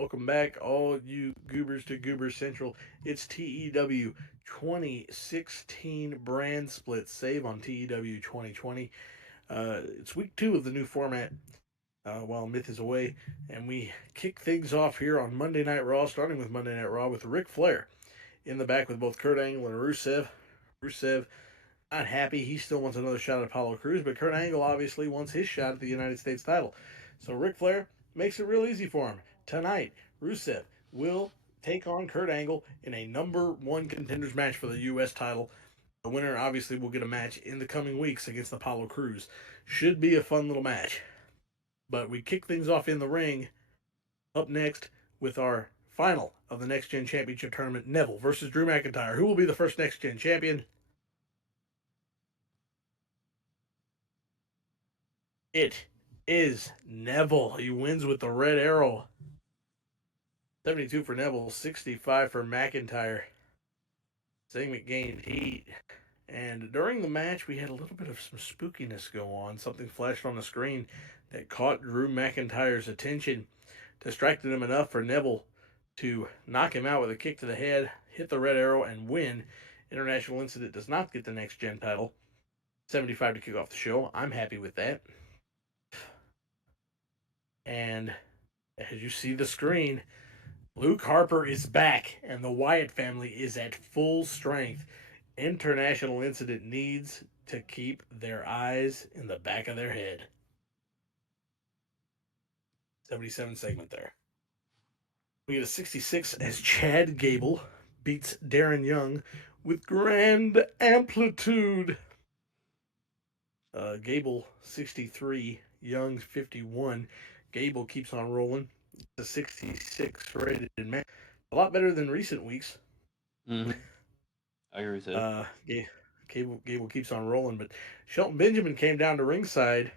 Welcome back, all you goobers, to Goober Central. It's TEW 2016 brand split save on TEW 2020. It's week 2 of the new format while Myth is away, and we kick things off here on Monday Night Raw, starting with Monday Night Raw with Ric Flair in the back with both Kurt Angle and Rusev. Rusev not happy. He still wants another shot at Apollo Crews, but Kurt Angle obviously wants his shot at the United States title. So Ric Flair makes it real easy for him. Tonight, Rusev will take on Kurt Angle in a number one contenders match for the U.S. title. The winner obviously will get a match in the coming weeks against Apollo Crews. Should be a fun little match. But we kick things off in the ring up next with our final of the Next Gen Championship tournament, Neville versus Drew McIntyre. Who will be the first Next Gen champion? It is Neville. He wins with the red arrow. 72 for Neville, 65 for McIntyre. Segment gained heat. And during the match, we had a little bit of some spookiness go on. Something flashed on the screen that caught Drew McIntyre's attention, distracted him enough for Neville to knock him out with a kick to the head, hit the red arrow, and win. International Incident does not get the Next Gen title. 75 to kick off the show. I'm happy with that. And as you see the screen, Luke Harper is back, and the Wyatt family is at full strength. International Incident needs to keep their eyes in the back of their head. 77 segment there. We get a 66 as Chad Gable beats Darren Young with grand amplitude. Gable 63, Young 51. Gable keeps on rolling. It's a 66 rated match. A lot better than recent weeks. Mm-hmm. I agree with that. Gable keeps on rolling, but Shelton Benjamin came down to ringside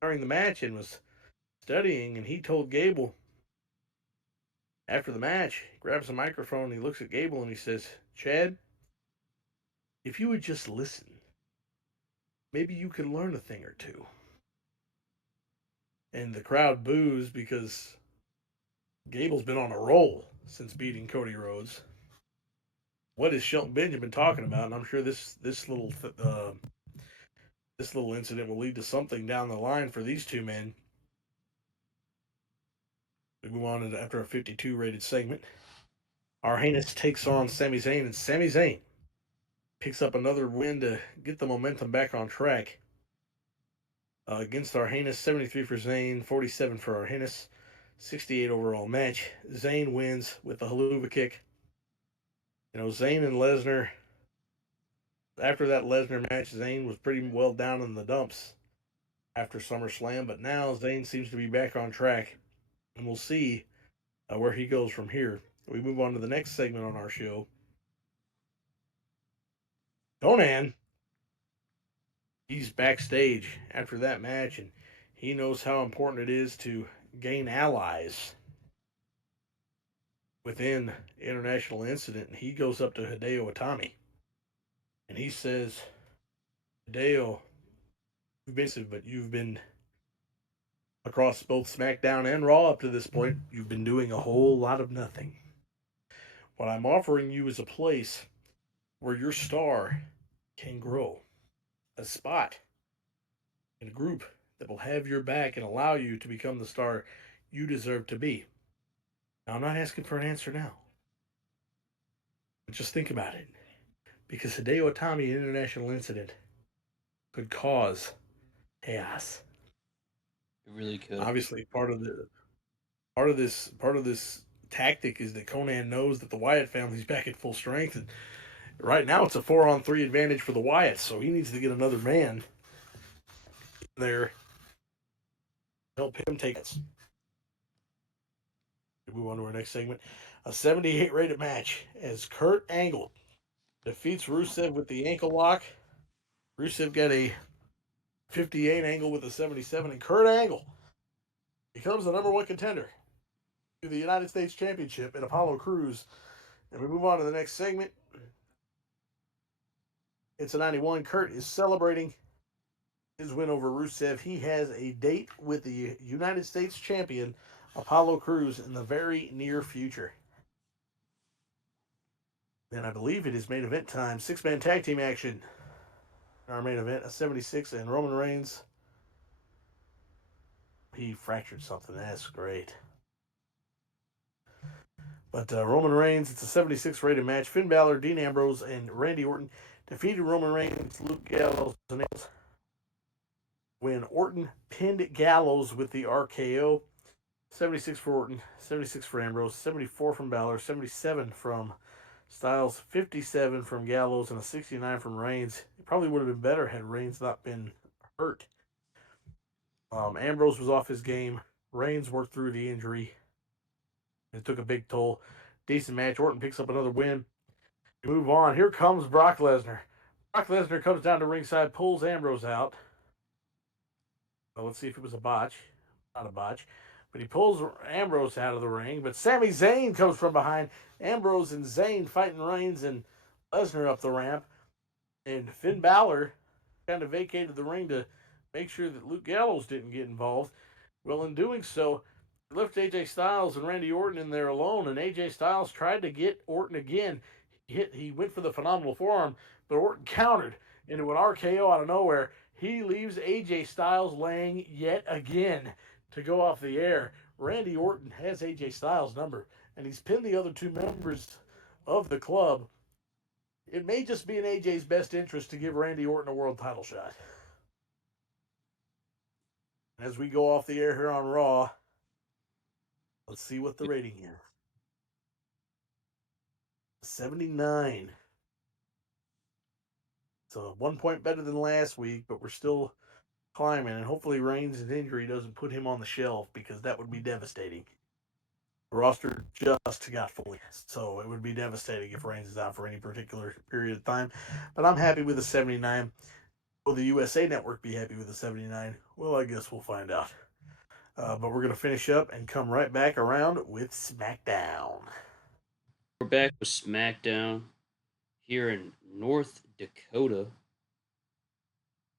during the match and was studying, and he told Gable after the match, he grabs a microphone and he looks at Gable and he says, Chad, if you would just listen, maybe you could learn a thing or two. And the crowd boos because Gable's been on a roll since beating Cody Rhodes. What is Shelton Benjamin talking about? And I'm sure this little incident will lead to something down the line for these two men. We move on to after a 52 rated segment. Our Heinous takes on Sami Zayn, and Sami Zayn picks up another win to get the momentum back on track. Against our Heinous, 73 for Zayn, 47 for our Heinous, 68 overall match. Zayn wins with the haluva kick. You know, Zayn and Lesnar, after that Lesnar match, Zayn was pretty well down in the dumps after SummerSlam, but now Zayn seems to be back on track, and we'll see where he goes from here. We move on to the next segment on our show. Conan, he's backstage after that match, and he knows how important it is to gain allies within International Incident. And he goes up to Hideo Itami, and he says, Hideo, you've been across both SmackDown and Raw up to this point, you've been doing a whole lot of nothing. What I'm offering you is a place where your star can grow, a spot in a group that will have your back and allow you to become the star you deserve to be. Now, I'm not asking for an answer now, but just think about it. Because Hideo Itami International Incident could cause chaos. It really could. Obviously, part of this tactic is that Conan knows that the Wyatt family's back at full strength, and right now it's a 4-on-3 advantage for the Wyatts, so he needs to get another man there to help him take it. We move on to our next segment. A 78 rated match as Kurt Angle defeats Rusev with the ankle lock. Rusev got a 58 angle with a 77, and Kurt Angle becomes the number one contender to the United States Championship in Apollo Crews. And we move on to the next segment. It's a 91. Kurt is celebrating his win over Rusev. He has a date with the United States champion, Apollo Crews in the very near future. Then I believe it is main event time. 6-man tag team action. Our main event, a 76 and Roman Reigns. He fractured something. That's great. But Roman Reigns, it's a 76 rated match. Finn Balor, Dean Ambrose, and Randy Orton defeated Roman Reigns, Luke Gallows, and Nails. When Orton pinned Gallows with the RKO. 76 for Orton, 76 for Ambrose, 74 from Balor, 77 from Styles, 57 from Gallows, and a 69 from Reigns. It probably would have been better had Reigns not been hurt. Ambrose was off his game. Reigns worked through the injury. It took a big toll. Decent match. Orton picks up another win. We move on. Here comes Brock Lesnar. Brock Lesnar comes down to ringside, pulls Ambrose out. Well, let's see if it was a botch. Not a botch. But he pulls Ambrose out of the ring. But Sami Zayn comes from behind. Ambrose and Zayn fighting Reigns and Lesnar up the ramp. And Finn Balor kind of vacated the ring to make sure that Luke Gallows didn't get involved. Well, in doing so, he left AJ Styles and Randy Orton in there alone. And AJ Styles tried to get Orton again. He went for the phenomenal forearm, but Orton countered into an RKO out of nowhere. He leaves AJ Styles laying yet again to go off the air. Randy Orton has AJ Styles' number, and he's pinned the other two members of the club. It may just be in AJ's best interest to give Randy Orton a world title shot. As we go off the air here on Raw, let's see what the rating is. 79. So 1 point better than last week, but we're still climbing, and hopefully Reigns' injury doesn't put him on the shelf, because that would be devastating. The roster just got fully, so it would be devastating if Reigns is out for any particular period of time. But I'm happy with the 79. Will the USA Network be happy with the 79? Well, I guess we'll find out. But we're going to finish up and come right back around with SmackDown. We're back with SmackDown here in North Dakota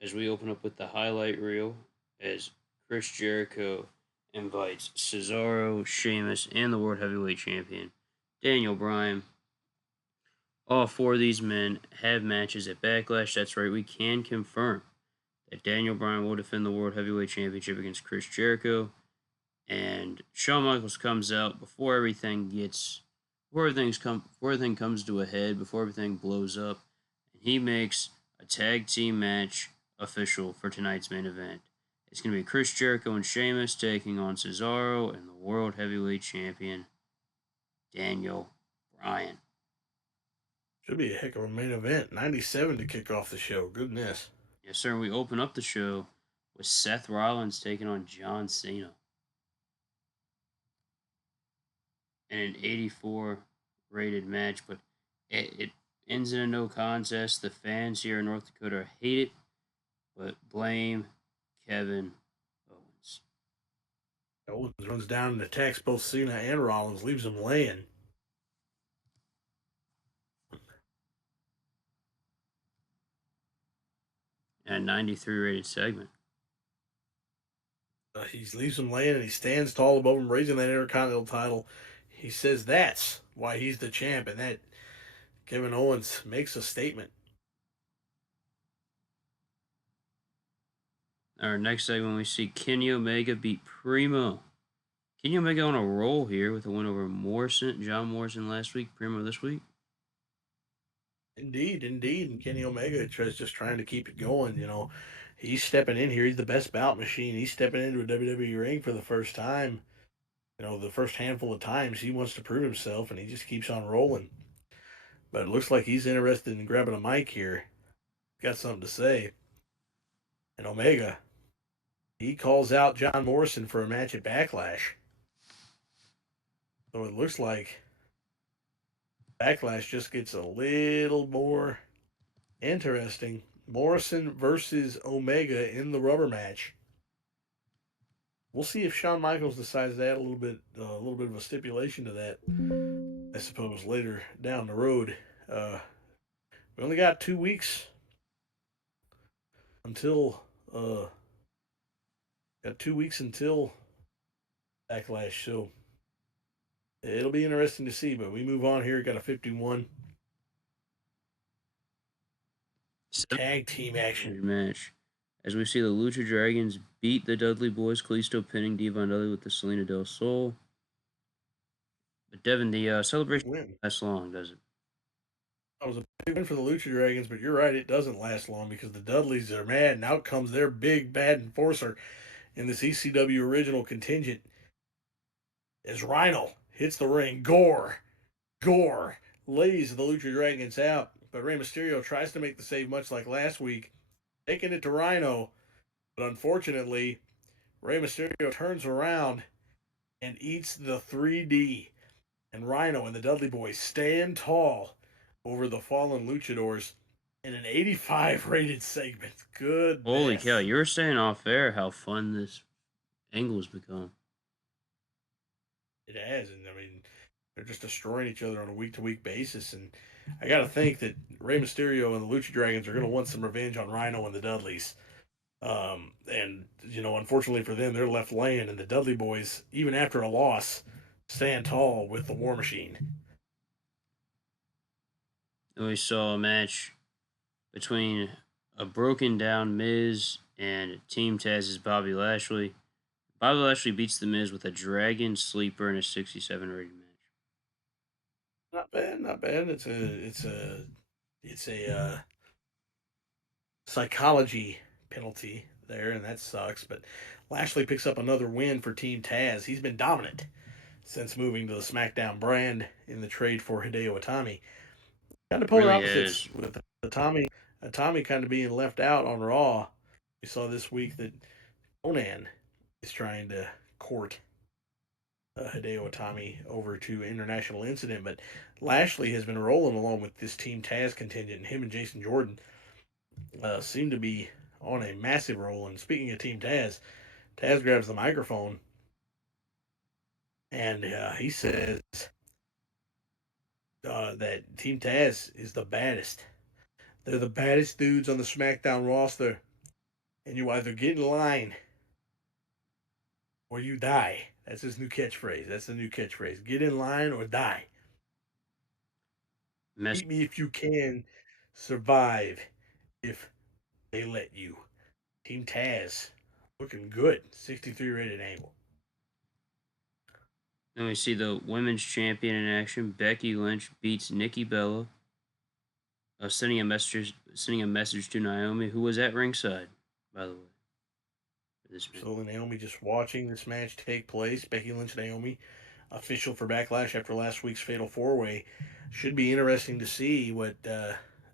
as we open up with the highlight reel as Chris Jericho invites Cesaro, Sheamus, and the World Heavyweight Champion Daniel Bryan. All four of these men have matches at Backlash. That's right, we can confirm that Daniel Bryan will defend the World Heavyweight Championship against Chris Jericho. And Shawn Michaels comes out before everything comes to a head, before everything blows up, and he makes a tag team match official for tonight's main event. It's going to be Chris Jericho and Sheamus taking on Cesaro and the World Heavyweight Champion Daniel Bryan. Should be a heck of a main event. 97 to kick off the show. Goodness. Yes, sir. We open up the show with Seth Rollins taking on John Cena. In an 84 rated match, but it ends in a no contest. The fans here in North Dakota hate it, but blame Kevin Owens. Owens runs down and attacks both Cena and Rollins, leaves them laying. And 93 rated segment. He leaves him laying, and he stands tall above him, raising that Intercontinental title. He says that's why he's the champ, and that Kevin Owens makes a statement. Our next segment, we see Kenny Omega beat Primo. Kenny Omega on a roll here with a win over John Morrison last week, Primo this week. Indeed. And Kenny Omega is just trying to keep it going. You know, he's stepping in here. He's the best bout machine. He's stepping into a WWE ring for the first time. You know, the first handful of times he wants to prove himself, and he just keeps on rolling. But it looks like he's interested in grabbing a mic here. Got something to say. And Omega, he calls out John Morrison for a match at Backlash. So it looks like Backlash just gets a little more interesting. Morrison versus Omega in the rubber match. We'll see if Shawn Michaels decides to add a little bit of a stipulation to that, I suppose, later down the road. We only got 2 weeks until Backlash. So it'll be interesting to see. But we move on here. Got a 51 tag team action match. As we see the Lucha Dragons beat the Dudley Boys, Kalisto pinning Devon Dudley with the Selena Del Sol. But Devin, the celebration win. doesn't last long, does it? That was a big win for the Lucha Dragons, but you're right, it doesn't last long because the Dudleys are mad, and out comes their big bad enforcer in this ECW original contingent as Rhino hits the ring. Gore lays the Lucha Dragons out, but Rey Mysterio tries to make the save much like last week, taking it to Rhino, but unfortunately, Rey Mysterio turns around and eats the 3D, and Rhino and the Dudley Boys stand tall over the fallen luchadors in an 85 rated segment. Holy cow, Goodness. you were saying off air how fun this angle has become. It has, and I mean, they're just destroying each other on a week to week basis. And I got to think that Rey Mysterio and the Lucha Dragons are going to want some revenge on Rhino and the Dudleys. And, you know, unfortunately for them, they're left laying, and the Dudley Boys, even after a loss, stand tall with the War Machine. And we saw a match between a broken down Miz and Team Taz's Bobby Lashley. Bobby Lashley beats the Miz with a Dragon Sleeper in a 67 rated match. Not bad, not bad. It's a psychology penalty there, and that sucks. But Lashley picks up another win for Team Taz. He's been dominant since moving to the SmackDown brand in the trade for Hideo Itami. Kind of polar Really opposites is. with Itami kind of being left out on Raw. We saw this week that Conan is trying to court Hideo Itami over to International Incident, but Lashley has been rolling along with this Team Taz contingent, and him and Jason Jordan seem to be on a massive roll. And speaking of Team Taz, Taz grabs the microphone and he says that Team Taz is the baddest. They're the baddest dudes on the SmackDown roster, and you either get in line or you die. That's his new catchphrase. That's the new catchphrase. Get in line or die. Beat me if you can. Survive if they let you. Team Taz looking good. 63 rated angle. Then we see the women's champion in action. Becky Lynch beats Nikki Bella, sending a message to Naomi, who was at ringside, by the way. For this match. So Naomi just watching this match take place. Becky Lynch, Naomi, official for Backlash after last week's Fatal 4-Way. Should be interesting to see what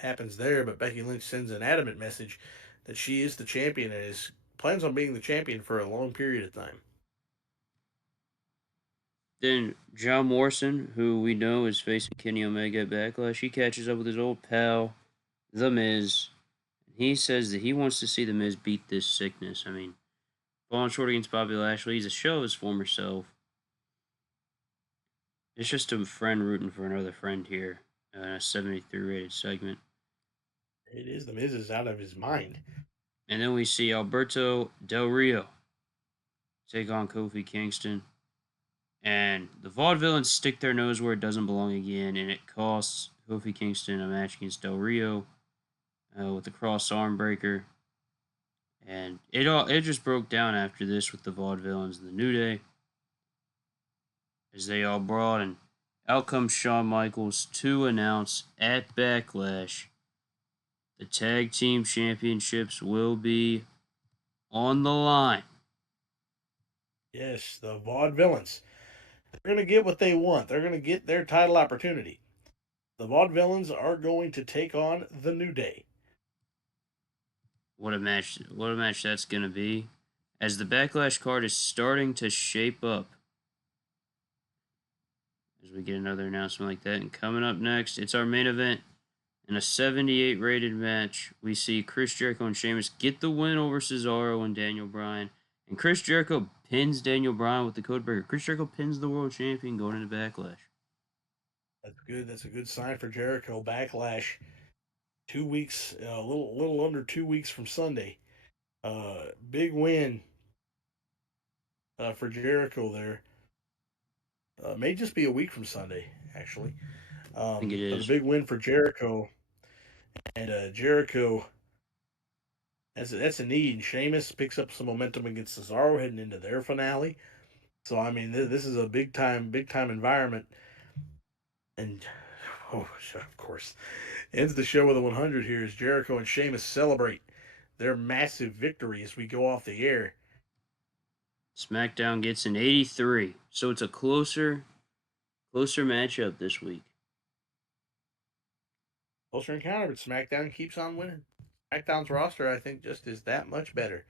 happens there. But Becky Lynch sends an adamant message that she is the champion and plans on being the champion for a long period of time. Then John Morrison, who we know is facing Kenny Omega at Backlash, he catches up with his old pal, The Miz. He says that he wants to see The Miz beat this sickness. I mean, falling short against Bobby Lashley, he's a show of his former self. It's just a friend rooting for another friend here in a 73 rated segment. It is. The Miz is out of his mind. And then we see Alberto Del Rio take on Kofi Kingston. And the Vaudevillains stick their nose where it doesn't belong again, and it costs Kofi Kingston a match against Del Rio with the cross arm breaker. And it just broke down after this with the Vaudevillains and the New Day as they all brawled, and out comes Shawn Michaels to announce at Backlash the tag team championships will be on the line. Yes, the Vaudevillains. They're going to get what they want. They're going to get their title opportunity. The Vaudevillains are going to take on the New Day. What a match that's going to be. As the Backlash card is starting to shape up. As we get another announcement like that. And coming up next, it's our main event. In a 78 rated match, we see Chris Jericho and Sheamus get the win over Cesaro and Daniel Bryan. And Chris Jericho pins Daniel Bryan with the codebreaker. Chris Jericho pins the world champion going into Backlash. That's good. That's a good sign for Jericho. Backlash, 2 weeks, a little under 2 weeks from Sunday. Big win for Jericho there. May just be a week from Sunday, actually. I think it But a is. big win for Jericho, and Jericho that's a need. And Sheamus picks up some momentum against Cesaro heading into their finale. So I mean, this is a big time environment, and oh, of course, ends the show with a 100 here as Jericho and Sheamus celebrate their massive victory as we go off the air. SmackDown gets an 83, so it's a closer matchup this week. Closer encounter, but SmackDown keeps on winning. SmackDown's roster, I think, just is that much better.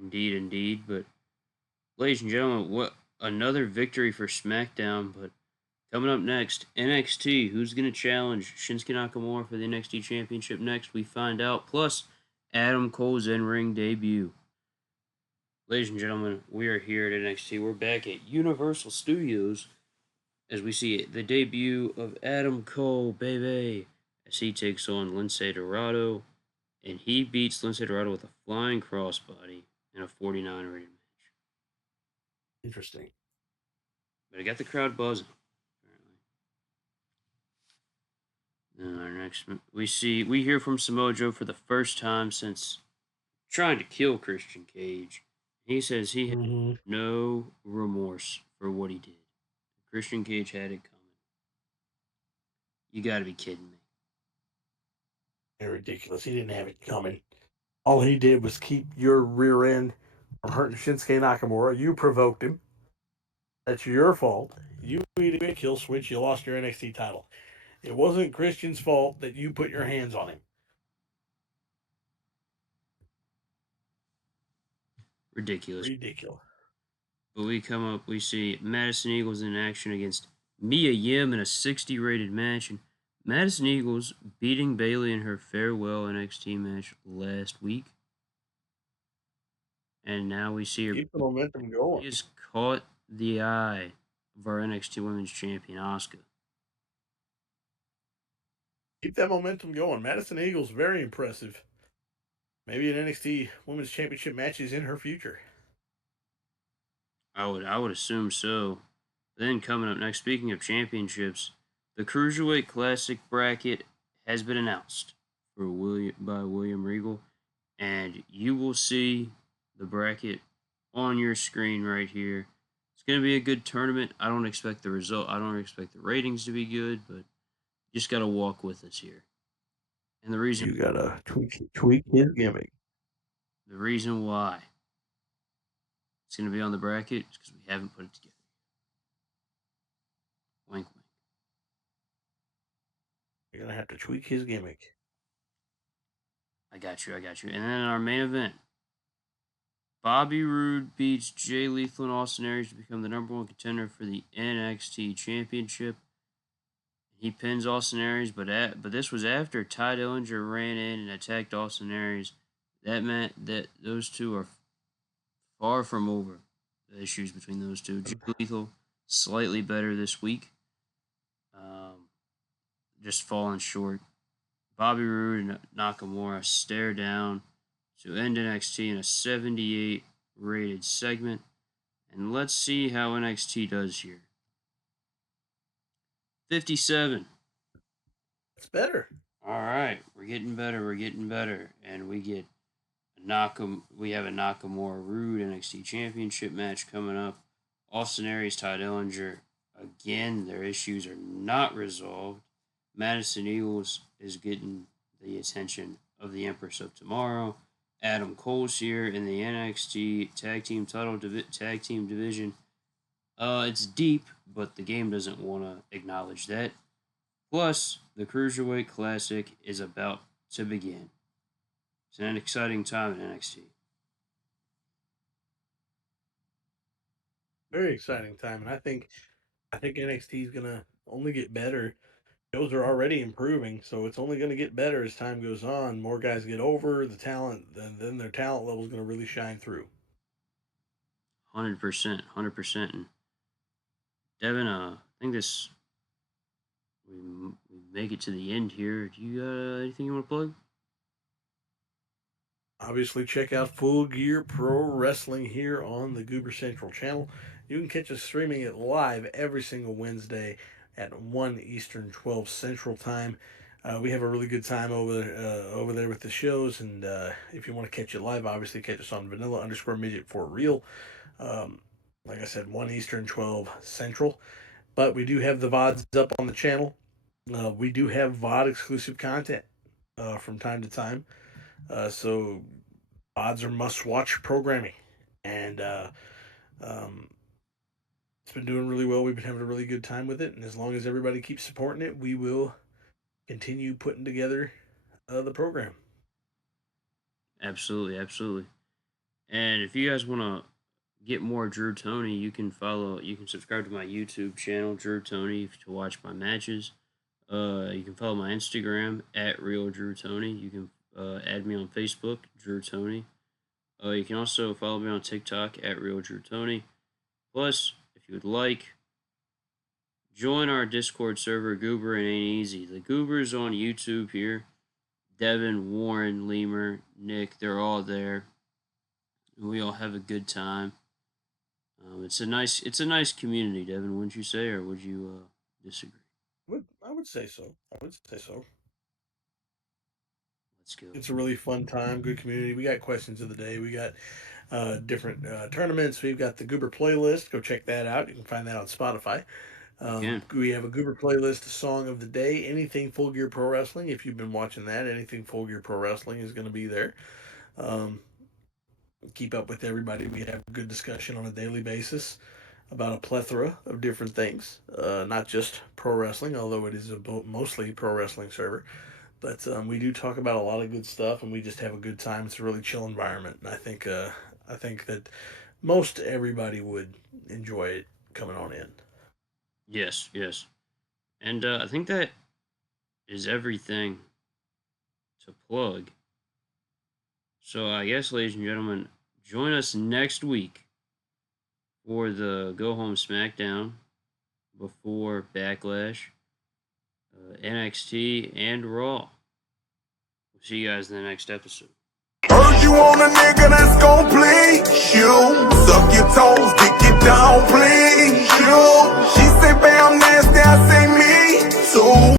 Indeed, indeed. But ladies and gentlemen, what another victory for SmackDown. But coming up next, NXT. Who's going to challenge Shinsuke Nakamura for the NXT Championship next? We find out. Plus, Adam Cole's in-ring debut. Ladies and gentlemen, we are here at NXT. We're back at Universal Studios as we see the debut of Adam Cole, baby, as he takes on Lince Dorado, and he beats Lince Dorado with a flying crossbody in a 49 rated match. Interesting. But it got the crowd buzzing. Apparently. Our next, we hear from Samoa Joe for the first time since trying to kill Christian Cage. He says he has no remorse for what he did. Christian Cage had it coming. You got to be kidding me. They're ridiculous. He didn't have it coming. All he did was keep your rear end from hurting Shinsuke Nakamura. You provoked him. That's your fault. You needed a kill switch. You lost your NXT title. It wasn't Christian's fault that you put your hands on him. Ridiculous. Ridiculous. But we see Madison Eagles in action against Mia Yim in a 60 rated match. And Madison Eagles beating Bayley in her farewell NXT match last week. And now we see her. Keep the momentum going. She has caught the eye of our NXT Women's Champion, Asuka. Keep that momentum going. Madison Eagles, very impressive. Maybe an NXT Women's Championship match is in her future. I would assume so. Then coming up next, speaking of championships, the Cruiserweight Classic bracket has been announced by William Regal, and you will see the bracket on your screen right here. It's going to be a good tournament. I don't expect the ratings to be good, but you just got to walk with us here. And the reason you gotta tweak his gimmick. The reason why it's going to be on the bracket is because we haven't put it together. Wink, wink. You're gonna have to tweak his gimmick. I got you. And then our main event, Bobby Roode beats Jay Lethal and Austin Aries to become the number one contender for the NXT Championship. He pins Austin Aries, but this was after Ty Dillinger ran in and attacked Austin Aries. That meant that those two are far from over. The issues between those two. Jay Lethal slightly better this week. Just falling short. Bobby Roode and Nakamura stare down to end NXT in a 78 rated segment. And let's see how NXT does here. 57. It's better. All right, we're getting better. And we get we have a Nakamura Roode NXT Championship match coming up. Austin Aries, Ty Dillinger. Again, their issues are not resolved. Madison Eagles is getting the attention of the Empress of Tomorrow. Adam Cole's here in the NXT Tag Team Tag Team Division. It's deep, but the game doesn't want to acknowledge that. Plus, the Cruiserweight Classic is about to begin. It's an exciting time in NXT. Very exciting time, and I think NXT is gonna only get better. Shows are already improving, so it's only going to get better as time goes on. More guys get over the talent, then their talent level is going to really shine through. 100%. And Devin, I think we make it to the end here. Do you got anything you want to plug? obviously check out Full Gear Pro Wrestling here on the Goober Central channel. You can catch us streaming it live every single Wednesday at 1 Eastern, 12 Central Time. We have a really good time over there with the shows, and if you want to catch it live, obviously catch us on Vanilla_Midget for real. Um, like I said, 1 Eastern, 12 Central. But we do have the VODs up on the channel. We do have VOD exclusive content from time to time. So odds are must watch programming. And um, it's been doing really well. We've been having a really good time with it. And as long as everybody keeps supporting it, we will continue putting together the program. Absolutely, absolutely. And if you guys want to get more Drew Tony, you can subscribe to my YouTube channel, Drew Tony, to watch my matches. You can follow my Instagram at Real Drew Tony. You can add me on Facebook, Drew Tony. You can also follow me on TikTok at Real Drew Tony. Plus, if you would like, join our Discord server, Goober and Ain't Easy. The Goobers on YouTube here. Devin, Warren, Lemur, Nick, they're all there. And we all have a good time. It's a nice community, Devin, wouldn't you say, or would you disagree? I would say so. I would say so. Let's go. It's a really fun time, good community. We got questions of the day. We got different tournaments. We've got the Goober playlist. Go check that out. You can find that on Spotify. We have a Goober playlist, a song of the day, anything Full Gear Pro Wrestling. If you've been watching that, anything Full Gear Pro Wrestling is going to be there. Keep up with everybody. We have a good discussion on a daily basis about a plethora of different things, not just pro wrestling, although it is a mostly pro wrestling server. But we do talk about a lot of good stuff, and we just have a good time. It's a really chill environment, and I think that most everybody would enjoy it coming on in. Yes, yes. And I think that is everything to plug. So I guess, ladies and gentlemen, join us next week for the Go Home Smackdown before Backlash, NXT, and Raw. We'll see you guys in the next episode. Heard you on a nigga